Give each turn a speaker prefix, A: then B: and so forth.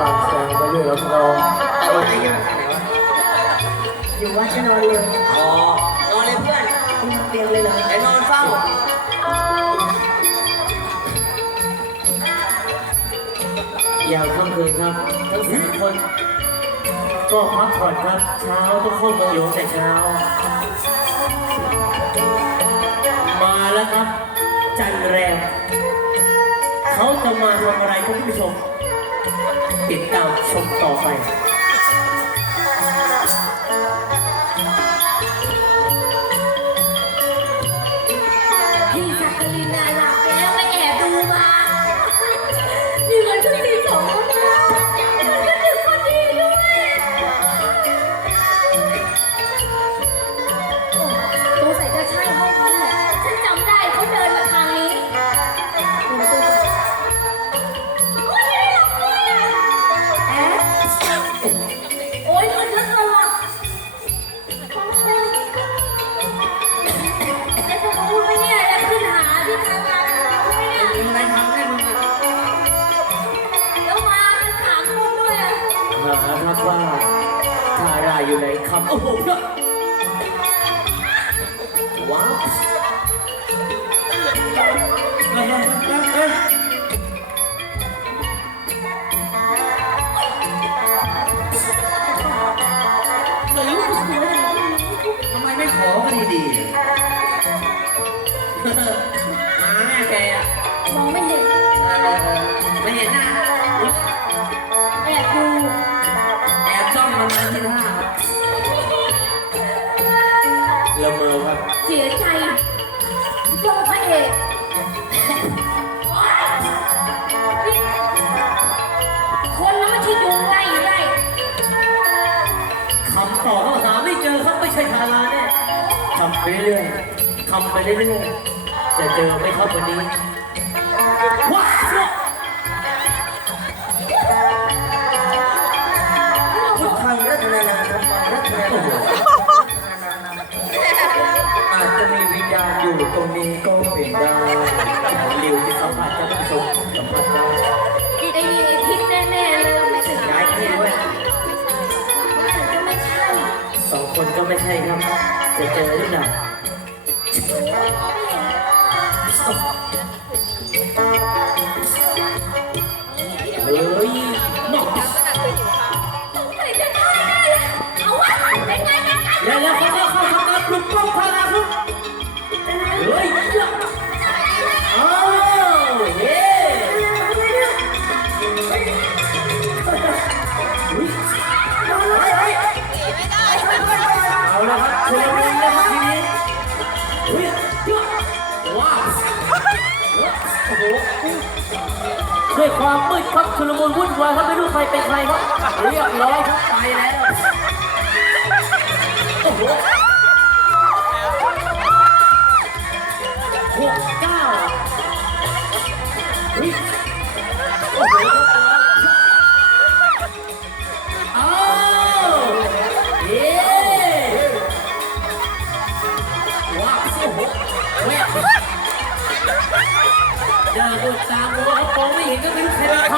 A: ปากแสงไปเรื่อยแล้วพี่น้อง
B: ตัวไหนยังไหนวะ
C: อยู่วัดจะนอนเร็ว
B: อ๋อนอนเลยเพื่อน
C: คุณนอนเตียงเลยเหรอ
B: ไอ้นอนเฝ้า
D: ยามค่ำคืนครับทั้งสามคน ก็พักผ่อนครับ เช้าต้องเข้าเมืองหลวงแต่เช้า มาแล้วครับ จันแรมเขาจะมาทำอะไรคุณผู้ชม ติดตามชมต่อไปา
E: ค
D: รับว่าทาราอยู่ไหนครับ โอ้โหว้าว
B: เฮ้ยเฮ้ยเฮ้ยเฮ้ยทำไมไม่ขอกันดีๆมาแม่แกอะ
E: มองไม่เห็น
B: เออไม่เห็นหน้า
E: ไป
D: เรื่อยๆทำไปเรื่อยๆจะเจอไหมครับวันนี้ว้าว
B: พุทธังรัตนานังธรรมังรัตนานังอาจจะมีวิญญาณอยู่ตรงนี้ก็เป็นได้
D: เร็วที่สัมผัสจะต้องชมสัมผัสได้
E: ไอ้นี่ไอ้ทิศแน่ๆเลยไม่ใช่
B: ย้ายที่ด้วย
E: ไม่ใช่
D: สองคนก็ไม่ใช่ครับ จะเจอหรือเปล่าเฮ้ยนอก
E: ไม่ได้ได้เลยอาวะเป็นไงเป็นไง
D: แล้วแล้วเขาเข้าทำการปลุกปลุกพาราครับเฮ้ยอ้าวเฮ้ ชุลมุนแล้วครับทีนี้เฮ้ยว้าวโอ้โหด้วยความมืดครับชุลมุนวุ่นวายครับไม่รู้ใครเป็นใครครับเรียบร้อยครับไปแล้ว ว้ากอย่าดูตามมองเขามองไม่เห็นก็ไม่รู้ใครเป็นใคร